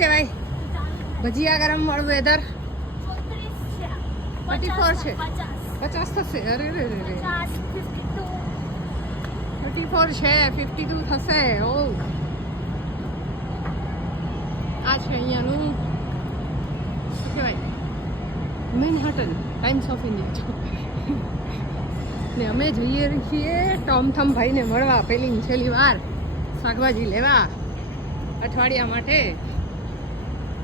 કહેવાય ભજીયા ગરમ વાળું વેધર 34 છે 50 થશે અરે રે રે રે 34 છે 52 થશે ઓ આ છે અહીંયાનું શું કહેવાય મેનહટન ટાઈમ્સ ઓફ ઇન્ડિયા ને અમે જઈએ છીએ ટોમથમ ભાઈને મળવા પહેલી છેલ્લી વાર શાકભાજી લેવા અઠવાડિયા માટે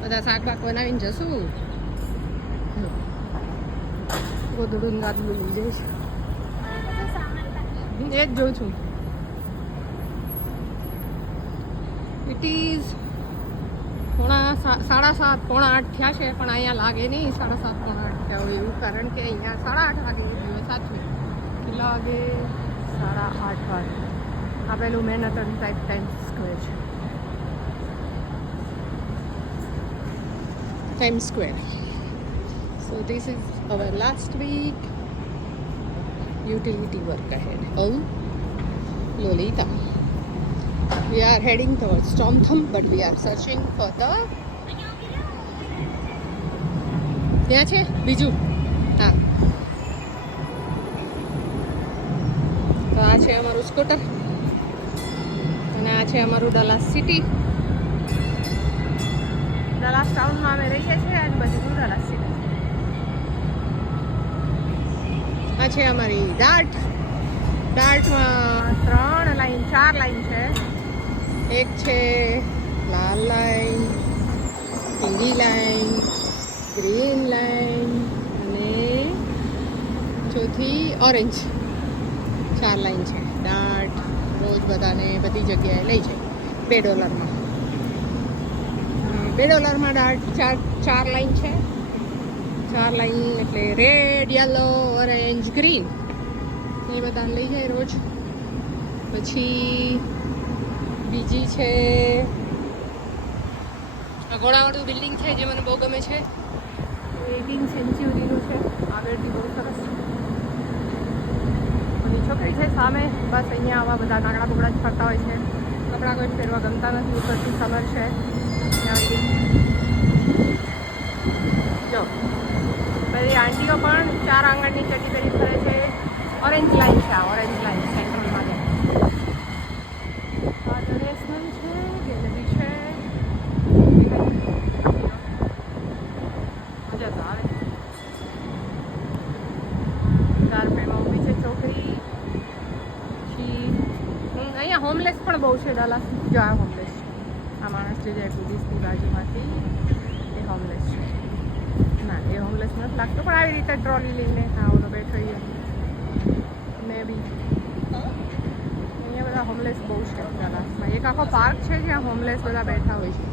બધા શાકભાગ બનાવીને જશું ગોદડું ગાદડું લઈ જઈશ એ જ જોઉં છું ઇટ ઇઝ 7:30 પોણા 8 થયા છે પણ અહીંયા લાગે નહીં 7:30 પોણા 8 થયા હોય એવું કારણ કે અહીંયા 8:30 વાગે દિવસ સાચવે કેટલા વાગે 8:30 વાગે આ પેલું મેનહટન ટાઈપ ટાઈમ્સ સ્ક્વેર છે Times Square. So this is our last week utility work ahead. Oh, Lolita. We are heading towards Tomtham, but we are searching for the. ત્યાં છે બીજું હા તો આ છે અમારું સ્કૂટર અને આ છે અમારું ડલાસ સિટી ડલાસ ટાઉનમાં અમે રહીએ છીએ આજુબાજુ ડલાસ સિટી આ છે અમારી ડાર્ટમાં 4 લાઈન છે એક છે લાલ લાઈન પીળી લાઈન ગ્રીન લાઈન અને ચોથી ઓરેન્જ 4 લાઈન છે ડાર્ટ રોજ બધાને બધી જગ્યાએ લઈ જાય $2 ડાર્ટ 4 લાઈન છે 4 લાઈન એટલે રેડ યલો ઓરેન્જ ગ્રીન એ બધાને લઈ જાય રોજ પછી બીજી છે ઘોડાવાળું બિલ્ડિંગ છે જે મને બહુ ગમે છે 18th સેન્ચુરીનું છે આગળથી બહુ સરસ અને છોકરી છે સામે બસ અહીંયા આવા બધા નાગડા બોગડા જ ફરતા હોય છે કપડાં કોઈ પહેરવા ગમતા નથી ઉપરથી સમર છે જો બધી આંટીઓ પણ 4 આંગણની ચટી પહેરી ફરે છે ઓરેન્જ લાઈન છે આ ઓરેન્જ લાઈન સેન્ટરમાં આ ડરેસમેન છે ગેલેરી છે મજા તો આવે કાર્પેટમાં ઊભી છે છોકરી પછી અહીંયા હોમલેસ પણ બહુ છે ડલાસ જો આ હોમલેસ આ માણસ જે જાય પોલીસની બાજુમાંથી એ હોમલેસ છે ના એ હોમલેસ નથી લાગતો પણ આવી રીતે ટ્રોલી લઈને હા ઓલો બેઠો મે બી અહીંયા બધા હોમલેસ બહુ છે ડલાસમાં એક આખો પાર્ક છે જ્યાં હોમલેસ બધા બેઠા હોય છે